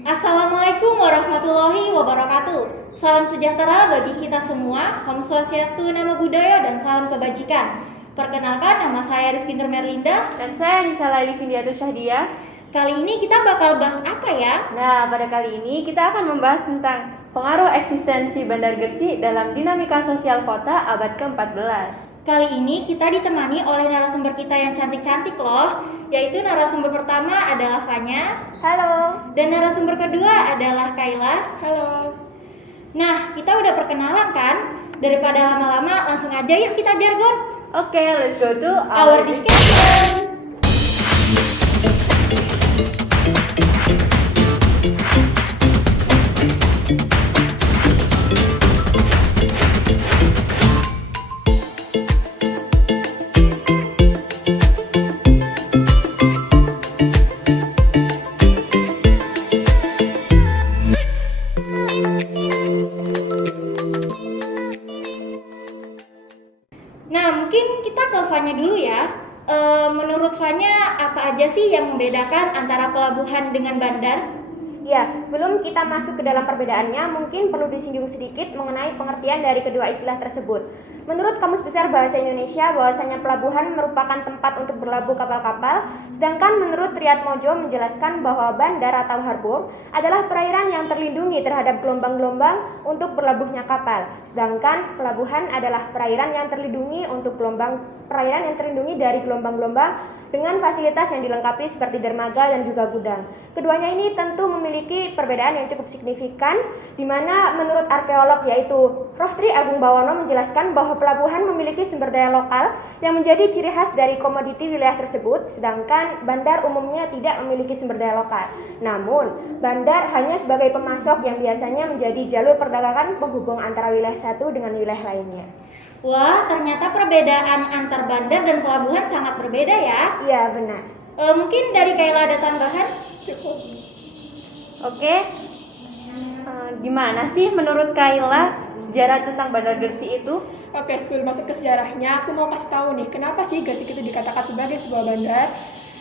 Assalamualaikum warahmatullahi wabarakatuh. Salam sejahtera bagi kita semua. Om Swastiastu, Namo Buddhaya, dan salam kebajikan. Perkenalkan, nama saya Rizky Merlinda. Dan saya Nisa Laili Findiatul Syahdia. Kali ini kita bakal bahas apa ya? Nah, pada kali ini kita akan membahas tentang pengaruh eksistensi Bandar Gersik dalam dinamika sosial kota abad ke-14. Kali ini kita ditemani oleh narasumber kita yang cantik-cantik loh. Yaitu narasumber pertama adalah Fanya. Halo. Dan narasumber kedua adalah Kayla. Halo. Nah, kita udah perkenalan kan? Daripada lama-lama, langsung aja yuk kita jargon. Oke, let's go to Our discussion. Nah, mungkin kita ke Fanya dulu ya. Menurut Fanya, apa aja sih yang membedakan antara pelabuhan dengan bandar? Ya, sebelum kita masuk ke dalam perbedaannya, mungkin perlu disinggung sedikit mengenai pengertian dari kedua istilah tersebut. Menurut Kamus Besar Bahasa Indonesia, bahwasanya pelabuhan merupakan tempat untuk berlabuh kapal-kapal, sedangkan menurut Riyad Mojo menjelaskan bahwa bandar atau harbor adalah perairan yang terlindungi terhadap gelombang-gelombang untuk berlabuhnya kapal, sedangkan pelabuhan adalah perairan yang terlindungi dari gelombang-gelombang dengan fasilitas yang dilengkapi seperti dermaga dan juga gudang. Keduanya ini tentu memiliki perbedaan yang cukup signifikan, di mana menurut arkeolog yaitu Rohtri Agung Bawono menjelaskan bahwa pelabuhan memiliki sumber daya lokal yang menjadi ciri khas dari komoditi wilayah tersebut, sedangkan bandar umumnya tidak memiliki sumber daya lokal. Namun, bandar hanya sebagai pemasok yang biasanya menjadi jalur perdagangan penghubung antara wilayah satu dengan wilayah lainnya. Wah, ternyata perbedaan antar bandar dan pelabuhan sangat berbeda ya. Iya, benar. Mungkin dari Kayla ada tambahan? Cukup. Oke. Gimana sih menurut Kayla sejarah tentang Bandar Gersik itu? Oke, sebelum masuk ke sejarahnya, aku mau kasih tahu nih, kenapa sih Gersik itu dikatakan sebagai sebuah bandar?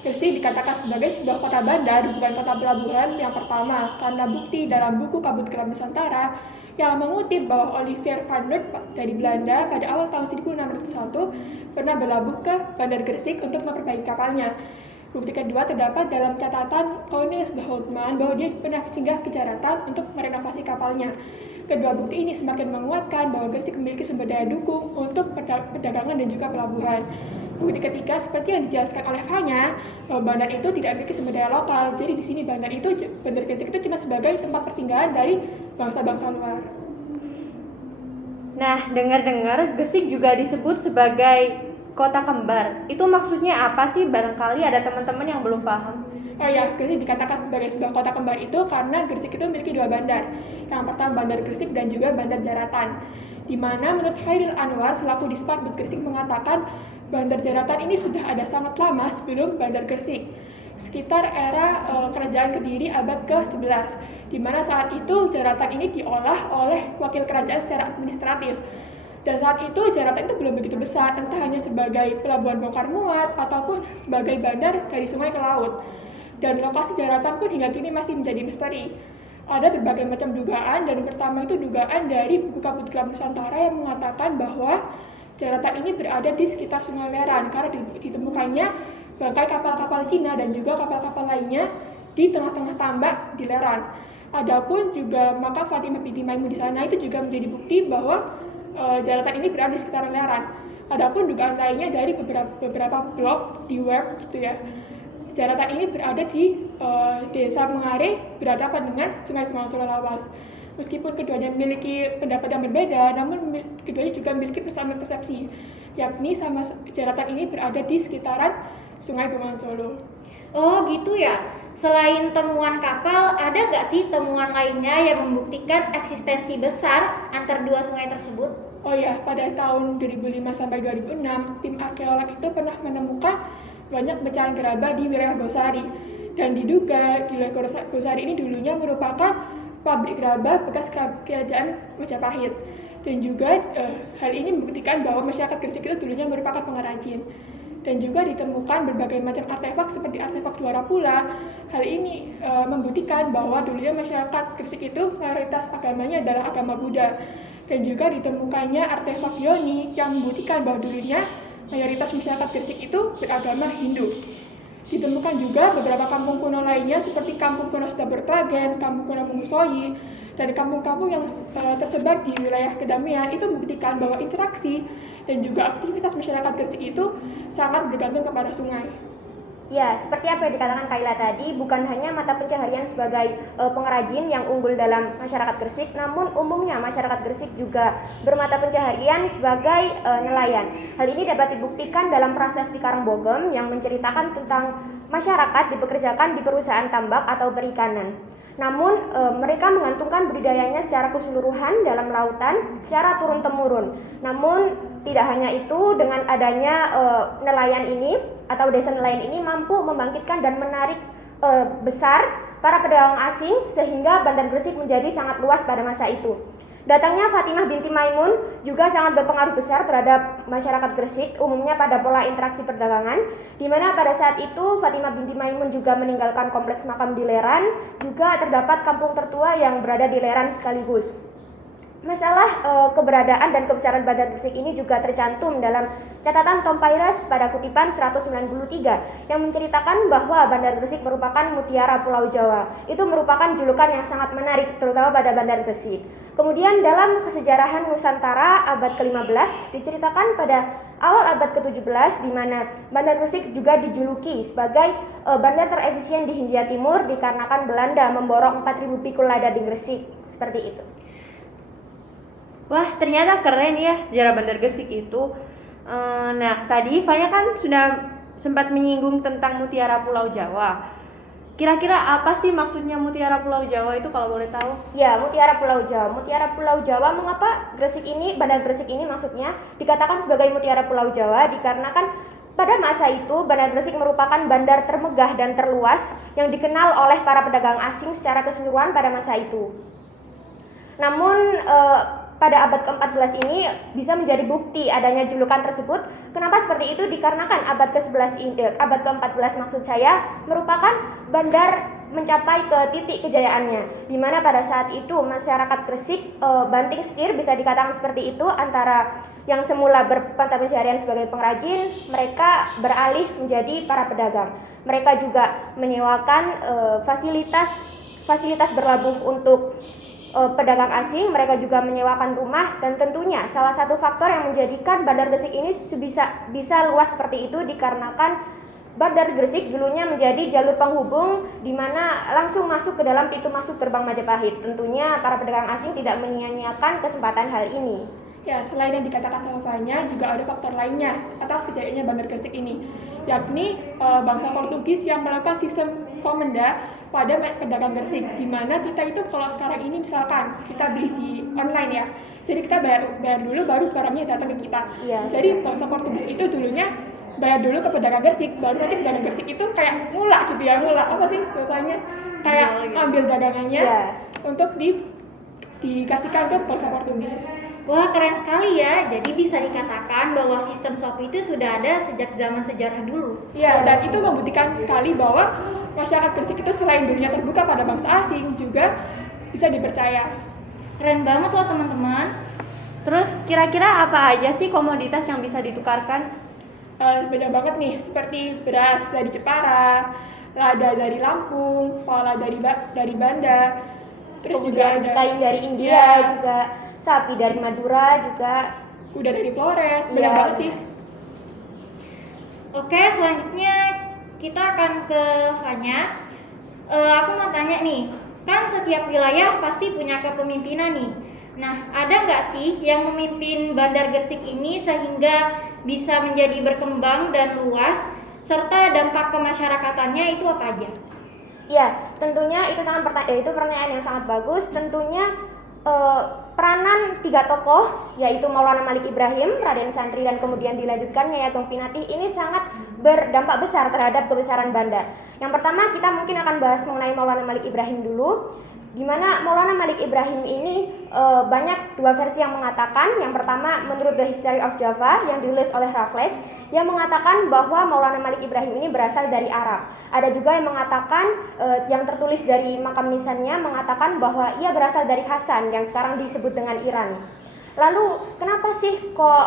Gersik dikatakan sebagai sebuah kota bandar, bukan kota pelabuhan. Yang pertama, karena bukti dalam buku Kabut Keram Nusantara yang mengutip bahwa Olivier van Noort dari Belanda pada awal tahun 1601 pernah berlabuh ke Bandar Gersik untuk memperbaiki kapalnya. Bukti kedua terdapat dalam catatan Cornelis de Houtman bahwa dia pernah singgah ke daratan untuk merenovasi kapalnya. Kedua bukti ini semakin menguatkan bahwa Gersik memiliki sumber daya dukung untuk perdagangan dan juga pelabuhan. Bukti ketiga, seperti yang dijelaskan oleh Fanya, bahwa bandar itu tidak memiliki sumber daya lokal. Jadi di sini Bandar Gersik itu cuma sebagai tempat persinggahan dari bangsa-bangsa luar. Nah, dengar-dengar Gersik juga disebut sebagai kota kembar. Itu maksudnya apa sih? Barangkali ada teman-teman yang belum paham. Oh ya, Gersik dikatakan sebagai sebuah kota kembar itu karena Gersik itu memiliki dua bandar. Yang pertama Bandar Gersik dan juga Bandar Jaratan. Di mana menurut Khairil Anwar selaku Dispatdut Gersik mengatakan Bandar Jaratan ini sudah ada sangat lama sebelum Bandar Gersik, sekitar era kerajaan Kediri abad ke-11, di mana saat itu Jaratan ini diolah oleh wakil kerajaan secara administratif. Dan saat itu Jaratan itu belum begitu besar, entah hanya sebagai pelabuhan bongkar muat ataupun sebagai bandar dari sungai ke laut. Dan lokasi Jaratan pun hingga kini masih menjadi misteri. Ada berbagai macam dugaan, dan pertama itu dugaan dari buku Kabut Keram Nusantara yang mengatakan bahwa Jaratan ini berada di sekitar Sungai Leran karena ditemukannya bangkai kapal-kapal Cina dan juga kapal-kapal lainnya di tengah-tengah tambak di Leran. Adapun juga makam Fatimah binti Maimun di sana itu juga menjadi bukti bahwa Jaratan ini berada di sekitar Leran. Adapun dugaan lainnya dari beberapa blog di web gitu ya. Jaratan ini berada di desa Mengare berhadapan dengan Sungai Bengawan Solo Lawas. Meskipun keduanya memiliki pendapat yang berbeda, namun keduanya juga memiliki persamaan persepsi, yakni sama Jaratan ini berada di sekitaran Sungai Bengawan Solo. Oh gitu ya. Selain temuan kapal, ada nggak sih temuan lainnya yang membuktikan eksistensi besar antar dua sungai tersebut? Oh ya, pada tahun 2005 sampai 2006, tim arkeolog itu pernah menemukan banyak pecahan gerabah di wilayah Gosari. Dan diduga di wilayah Gosari ini dulunya merupakan pabrik gerabah bekas kerajaan Majapahit. Dan juga hal ini membuktikan bahwa masyarakat Gersik itu dulunya merupakan pengrajin. dan juga ditemukan berbagai macam artefak seperti artefak Dwara pula. Hal ini membuktikan bahwa dulunya masyarakat Gresik itu mayoritas agamanya adalah agama Buddha. Dan juga ditemukannya artefak Yoni yang membuktikan bahwa dulunya mayoritas masyarakat Gresik itu beragama Hindu. Ditemukan juga beberapa kampung kuno lainnya seperti Kampung Kuno Sedabar Klagen, Kampung Kuno Mungusoi, dan kampung-kampung yang tersebar di wilayah Kedamian itu membuktikan bahwa interaksi dan juga aktivitas masyarakat Gresik itu sangat bergantung kepada sungai. Ya, seperti apa yang dikatakan Kaila tadi, bukan hanya mata pencaharian sebagai pengrajin yang unggul dalam masyarakat Gresik, namun umumnya masyarakat Gresik juga bermata pencaharian sebagai nelayan. Hal ini dapat dibuktikan dalam prasasti Karangbogem yang menceritakan tentang masyarakat dipekerjakan di perusahaan tambak atau perikanan. Namun mereka mengantungkan budidayanya secara keseluruhan dalam lautan secara turun-temurun. Namun tidak hanya itu, dengan adanya nelayan ini atau desa nelayan ini mampu membangkitkan dan menarik besar para pedagang asing sehingga Bandar Gresik menjadi sangat luas pada masa itu. Datangnya Fatimah binti Maimun juga sangat berpengaruh besar terhadap masyarakat Gresik, umumnya pada pola interaksi perdagangan, di mana pada saat itu Fatimah binti Maimun juga meninggalkan kompleks makam di Leran, juga terdapat kampung tertua yang berada di Leran sekaligus. Masalah keberadaan dan kebesaran Bandar Gresik ini juga tercantum dalam catatan Tom Pires pada kutipan 193 yang menceritakan bahwa Bandar Gresik merupakan mutiara Pulau Jawa. Itu merupakan julukan yang sangat menarik terutama pada Bandar Gresik. Kemudian dalam kesejarahan Nusantara abad ke-15 diceritakan pada awal abad ke-17 di mana Bandar Gresik juga dijuluki sebagai bandar terefisien di Hindia Timur dikarenakan Belanda memborong 4.000 pikul lada di Gresik. Seperti itu. Wah, ternyata keren ya sejarah Bandar Gresik itu. Nah, tadi Fanya kan sudah sempat menyinggung tentang Mutiara Pulau Jawa. Kira-kira apa sih maksudnya Mutiara Pulau Jawa itu kalau boleh tahu? Ya, Mutiara Pulau Jawa. Mutiara Pulau Jawa, mengapa Gresik ini, Bandar Gresik ini maksudnya dikatakan sebagai Mutiara Pulau Jawa? Dikarenakan pada masa itu Bandar Gresik merupakan bandar termegah dan terluas yang dikenal oleh para pedagang asing secara keseluruhan pada masa itu. Namun pada abad ke-14 ini bisa menjadi bukti adanya julukan tersebut. Kenapa seperti itu? Dikarenakan abad ke-14 maksud saya merupakan bandar mencapai ke titik kejayaannya, di mana pada saat itu masyarakat Gresik banting setir bisa dikatakan seperti itu, antara yang semula bermata pencaharian sebagai pengrajin, mereka beralih menjadi para pedagang. Mereka juga menyewakan fasilitas berlabuh untuk pedagang asing, mereka juga menyewakan rumah, dan tentunya salah satu faktor yang menjadikan Bandar Gresik ini bisa luas seperti itu dikarenakan Bandar Gresik dulunya menjadi jalur penghubung di mana langsung masuk ke dalam pintu masuk gerbang Majapahit. Tentunya para pedagang asing tidak menyia-nyiakan kesempatan hal ini. Ya, selain yang dikatakan sama Fanya, juga ada faktor lainnya atas kejayaannya Bandar Gresik ini, yakni bangsa Portugis yang melakukan sistem komenda pada pedagang Gresik, di mana kita itu kalau sekarang ini misalkan kita beli di online ya, jadi kita bayar dulu baru barangnya datang ke kita. Iya. Jadi bangsa Portugis itu dulunya bayar dulu ke pedagang Gresik, baru nanti pedagang Gresik itu kayak ngulak gitu ya, ngulak apa sih bahasanya, kayak ambil dagangannya untuk dikasihkan ke bangsa Portugis. Wah, keren sekali ya. Jadi bisa dikatakan bahwa sistem Shopee itu sudah ada sejak zaman sejarah dulu. Iya, dan itu membuktikan sekali bahwa masyarakat Gresik itu selain dulunya terbuka pada bangsa asing, juga bisa dipercaya. Keren banget loh teman-teman. Terus kira-kira apa aja sih komoditas yang bisa ditukarkan? Banyak banget nih, seperti beras dari Jepara, lada dari Lampung, pala dari Banda, terus juga ada kain dari India, juga sapi dari Madura, juga kuda dari Flores, banyak banget sih. Oke, selanjutnya kita akan ke Fanya. Aku mau tanya nih, kan setiap wilayah pasti punya kepemimpinan nih. Nah, ada nggak sih yang memimpin Bandar Gresik ini sehingga bisa menjadi berkembang dan luas, serta dampak kemasyarakatannya itu apa aja? Ya, tentunya itu pertanyaan yang sangat bagus. Tentunya peranan 3 tokoh, yaitu Maulana Malik Ibrahim, Raden Santri, dan kemudian dilanjutkan Nyai Ageng Pinatih, ini sangat berdampak besar terhadap kebesaran bandar. Yang pertama kita mungkin akan bahas mengenai Maulana Malik Ibrahim dulu. di mana Maulana Malik Ibrahim ini banyak dua versi yang mengatakan. Yang pertama menurut The History of Java yang ditulis oleh Raffles yang mengatakan bahwa Maulana Malik Ibrahim ini berasal dari Arab. Ada juga yang mengatakan yang tertulis dari makam nisannya mengatakan bahwa ia berasal dari Hasan yang sekarang disebut dengan Iran. Lalu kenapa sih kok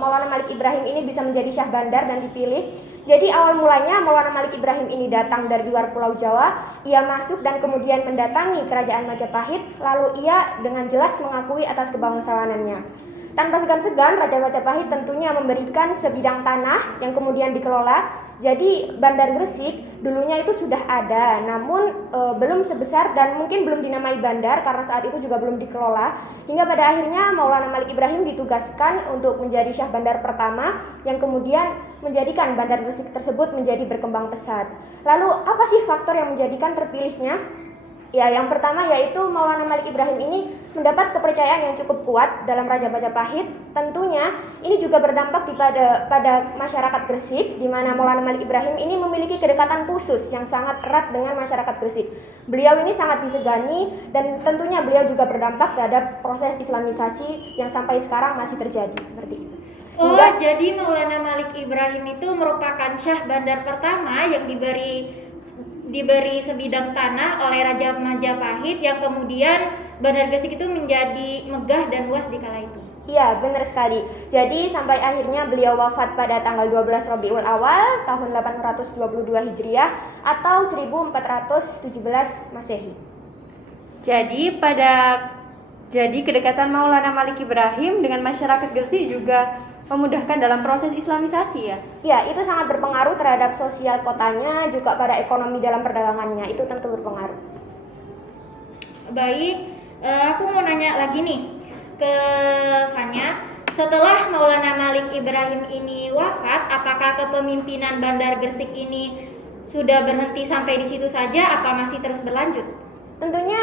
Maulana Malik Ibrahim ini bisa menjadi Syah Bandar dan dipilih? Jadi awal mulanya Maulana Malik Ibrahim ini datang dari luar Pulau Jawa, ia masuk dan kemudian mendatangi kerajaan Majapahit, lalu ia dengan jelas mengakui atas kebangsawanannya. Tanpa segan-segan, Raja Majapahit tentunya memberikan sebidang tanah yang kemudian dikelola. Jadi Bandar Gresik dulunya itu sudah ada, namun belum sebesar dan mungkin belum dinamai bandar karena saat itu juga belum dikelola. Hingga pada akhirnya Maulana Malik Ibrahim ditugaskan untuk menjadi Syah Bandar pertama yang kemudian menjadikan Bandar Gresik tersebut menjadi berkembang pesat. Lalu apa sih faktor yang menjadikan terpilihnya? Ya, yang pertama yaitu Maulana Malik Ibrahim ini mendapat kepercayaan yang cukup kuat dalam Raja Majapahit. Tentunya ini juga berdampak pada masyarakat Gresik, di mana Maulana Malik Ibrahim ini memiliki kedekatan khusus yang sangat erat dengan masyarakat Gresik. Beliau ini sangat disegani dan tentunya beliau juga berdampak terhadap proses Islamisasi yang sampai sekarang masih terjadi seperti itu. Oh, jadi Maulana Malik Ibrahim itu merupakan Syah Bandar pertama yang diberi sebidang tanah oleh Raja Majapahit yang kemudian Bandar Gresik itu menjadi megah dan luas di kala itu. Iya, benar sekali. Jadi sampai akhirnya beliau wafat pada tanggal 12 Rabiul Awal tahun 822 Hijriah atau 1417 Masehi. Jadi kedekatan Maulana Malik Ibrahim dengan masyarakat Gresik juga memudahkan dalam proses Islamisasi ya? Ya, itu sangat berpengaruh terhadap sosial kotanya, juga pada ekonomi dalam perdagangannya, itu tentu berpengaruh. Baik, aku mau nanya lagi nih ke Fanya. Setelah Maulana Malik Ibrahim ini wafat, apakah kepemimpinan Bandar Gresik ini sudah berhenti sampai di situ saja, apa masih terus berlanjut? Tentunya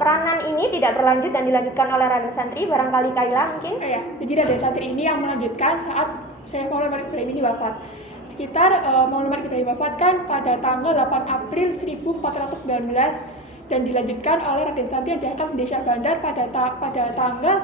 peranan ini tidak berlanjut dan dilanjutkan oleh Raden Santri, barangkali Kaila mungkin? Ya, jadi Raden Santri ini yang melanjutkan saat Syekh Maulana Malik Ibrahim ini wafat. Sekitar Maulana Malik Ibrahim wafat kan pada tanggal 8 April 1419 dan dilanjutkan oleh Raden Santri yang diangkat menjadi Syah Bandar pada tanggal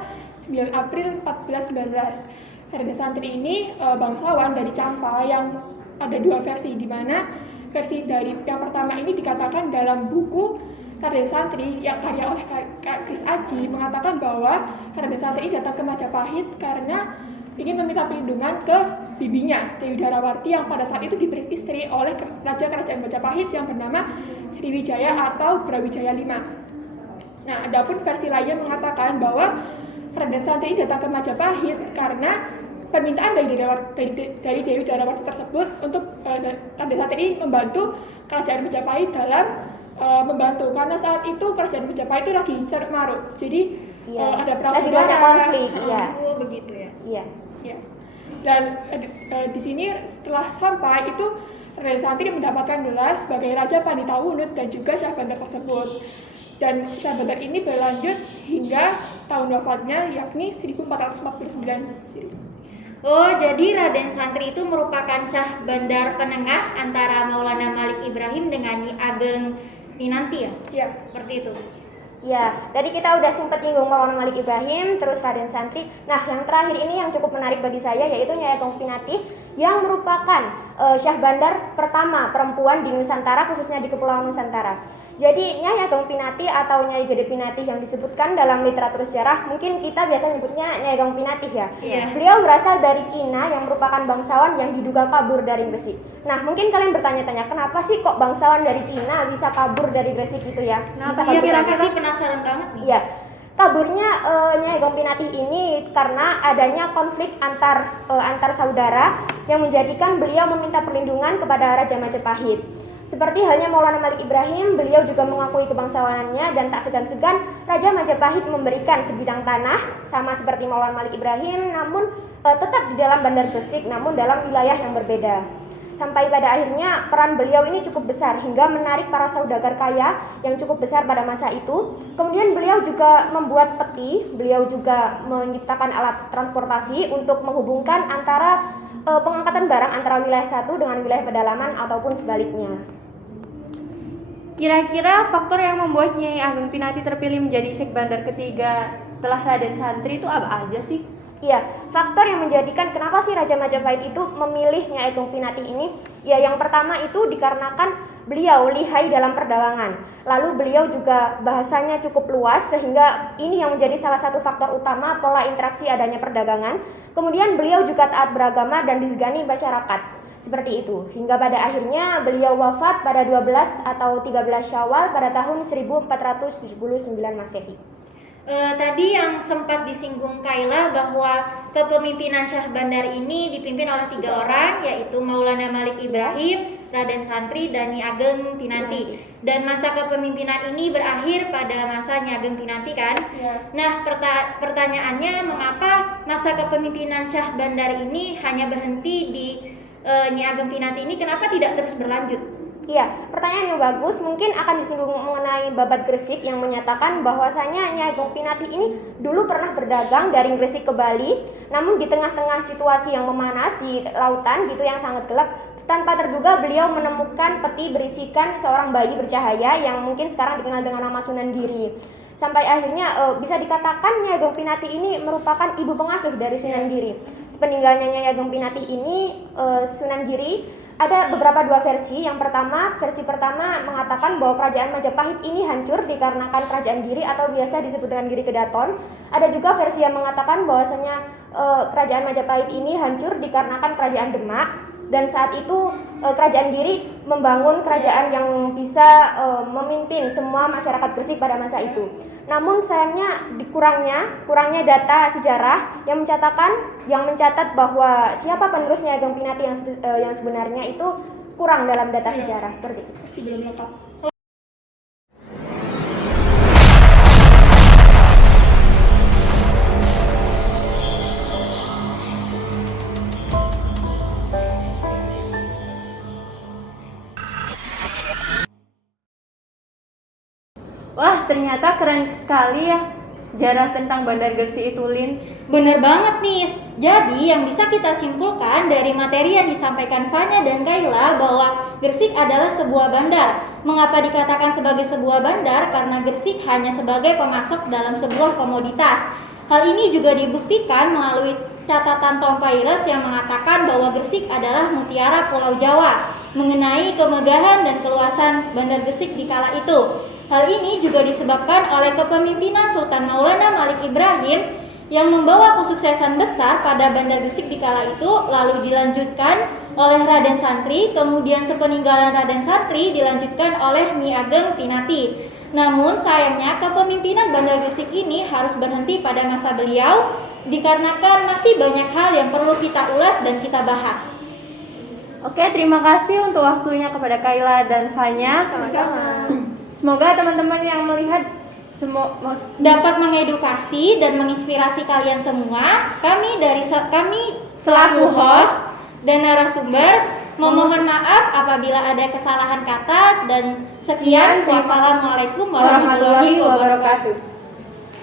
9 April 1419. Raden Santri ini bangsawan dari Campa yang ada dua versi, di mana versi dari yang pertama ini dikatakan dalam buku Raden Santri yang karya oleh Kris Aji mengatakan bahwa Raden Santri ini datang ke Majapahit karena ingin meminta perlindungan ke bibinya Dewi Darawati yang pada saat itu diberi istri oleh Raja Kerajaan Majapahit yang bernama Sriwijaya atau Brawijaya V. Nah, adapun versi lainnya mengatakan bahwa Raden Santri ini datang ke Majapahit karena permintaan dari Dewi Darawati tersebut untuk Raden Santri ini membantu Kerajaan Majapahit dalam membantu karena saat itu Kerajaan Majapahit itu lagi carut marut, jadi ada perang saudara, konflik. Iya. Oh, begitu ya. Iya. Ya. Dan di sini setelah sampai itu Raden Santri mendapatkan gelar sebagai Raja Pandita Wunut dan juga Syah Bandar tersebut. Dan Syah Bandar ini berlanjut hingga tahun wafatnya yakni 1449. Oh, jadi Raden Santri itu merupakan Syah Bandar penengah antara Maulana Malik Ibrahim dengan Nyi Ageng Pinanti ya? Ya. Seperti itu. Ya, tadi kita udah sempat nyinggung Maulana Malik Ibrahim, terus Raden Santri. Nah, yang terakhir ini yang cukup menarik bagi saya yaitu Nyai Ageng Pinati yang merupakan Syah Bandar pertama perempuan di Nusantara, khususnya di Kepulauan Nusantara. Jadi Nyai Ageng Pinati atau Nyai Gede Pinati yang disebutkan dalam literatur sejarah, mungkin kita biasa nyebutnya Nyai Ageng Pinati ya. Iya. Beliau berasal dari Cina yang merupakan bangsawan yang diduga kabur dari Gresik. Nah, mungkin kalian bertanya-tanya, kenapa sih kok bangsawan dari Cina bisa kabur dari Gresik gitu ya? Nah, Bisa iya, kabur kenapa dari sih, penasaran banget nih. Iya, kaburnya Nyai Ageng Pinati ini karena adanya konflik antar saudara yang menjadikan beliau meminta perlindungan kepada Raja Majapahit. Seperti halnya Maulana Malik Ibrahim, beliau juga mengakui kebangsawanannya dan tak segan-segan Raja Majapahit memberikan sebidang tanah sama seperti Maulana Malik Ibrahim, namun tetap di dalam Bandar Gresik, namun dalam wilayah yang berbeda. Sampai pada akhirnya peran beliau ini cukup besar hingga menarik para saudagar kaya yang cukup besar pada masa itu. Kemudian beliau juga membuat peti, beliau juga menciptakan alat transportasi untuk menghubungkan antara pengangkatan barang antara wilayah satu dengan wilayah pedalaman ataupun sebaliknya. Kira-kira faktor yang membuat Nyai Ageng Pinati terpilih menjadi Sekbandar ketiga setelah Raden Santri itu apa aja sih? Iya, faktor yang menjadikan kenapa sih Raja Majapahit itu memilih Nyai Ageng Pinati ini? Ya, yang pertama itu dikarenakan beliau lihai dalam perdagangan. Lalu beliau juga bahasanya cukup luas sehingga ini yang menjadi salah satu faktor utama pola interaksi adanya perdagangan. Kemudian beliau juga taat beragama dan disegani masyarakat. Seperti itu. Hingga pada akhirnya beliau wafat pada 12 atau 13 Syawal pada tahun 1479 Masehi. Tadi yang sempat disinggung Kaila bahwa kepemimpinan Syah Bandar ini dipimpin oleh 3 orang, yaitu Maulana Malik Ibrahim, Raden Santri, dan Nyi Ageng Pinati. Dan masa kepemimpinan ini berakhir pada masa Nyi Ageng Pinati kan? Ya. Nah, pertanyaannya mengapa masa kepemimpinan Syah Bandar ini hanya berhenti di Nyi Ageng Pinati ini, kenapa tidak terus berlanjut? Iya, pertanyaan yang bagus. Mungkin akan disinggung mengenai Babat Gresik yang menyatakan bahwasanya Nyai Ageng Pinati ini dulu pernah berdagang dari Gresik ke Bali, namun di tengah-tengah situasi yang memanas di lautan gitu yang sangat gelap, tanpa terduga beliau menemukan peti berisikan seorang bayi bercahaya yang mungkin sekarang dikenal dengan nama Sunan Giri. Sampai akhirnya bisa dikatakan Nyai Ageng Pinati ini merupakan ibu pengasuh dari Sunan Giri. Sepeninggalnya Nyai Ageng Pinati ini, Sunan Giri ada dua versi. Versi pertama mengatakan bahwa kerajaan Majapahit ini hancur dikarenakan kerajaan Giri atau biasa disebut dengan Giri Kedaton. Ada juga versi yang mengatakan bahwasanya kerajaan Majapahit ini hancur dikarenakan kerajaan Demak, dan saat itu kerajaan Giri membangun kerajaan yang bisa memimpin semua masyarakat Gresik pada masa itu. Namun sayangnya kurangnya data sejarah yang mencatat bahwa siapa penerusnya Ageng Pinati yang sebenarnya itu kurang dalam data sejarah seperti itu. Pasti belum lengkap. Wah, ternyata keren sekali ya sejarah tentang Bandar Gresik itu, Lin. Bener banget nih. Jadi yang bisa kita simpulkan dari materi yang disampaikan Fanya dan Kaila bahwa Gresik adalah sebuah bandar. Mengapa dikatakan sebagai sebuah bandar? Karena Gresik hanya sebagai pemasok dalam sebuah komoditas. Hal ini juga dibuktikan melalui catatan Tom Paires yang mengatakan bahwa Gresik adalah mutiara Pulau Jawa, mengenai kemegahan dan keluasan Bandar Gresik di kala itu. Hal ini juga disebabkan oleh kepemimpinan Sultan Maulana Malik Ibrahim yang membawa kesuksesan besar pada Bandar Gresik di kala itu, lalu dilanjutkan oleh Raden Santri, kemudian sepeninggalan Raden Santri dilanjutkan oleh Nyi Ageng Pinati. Namun sayangnya kepemimpinan Bandar Gresik ini harus berhenti pada masa beliau dikarenakan masih banyak hal yang perlu kita ulas dan kita bahas. Oke, terima kasih untuk waktunya kepada Kaila dan Fanya. Sama-sama. Semoga teman-teman yang melihat dapat mengedukasi dan menginspirasi kalian semua. Kami selaku host dan narasumber memohon maaf apabila ada kesalahan kata, dan sekian. Wassalamualaikum warahmatullahi wabarakatuh.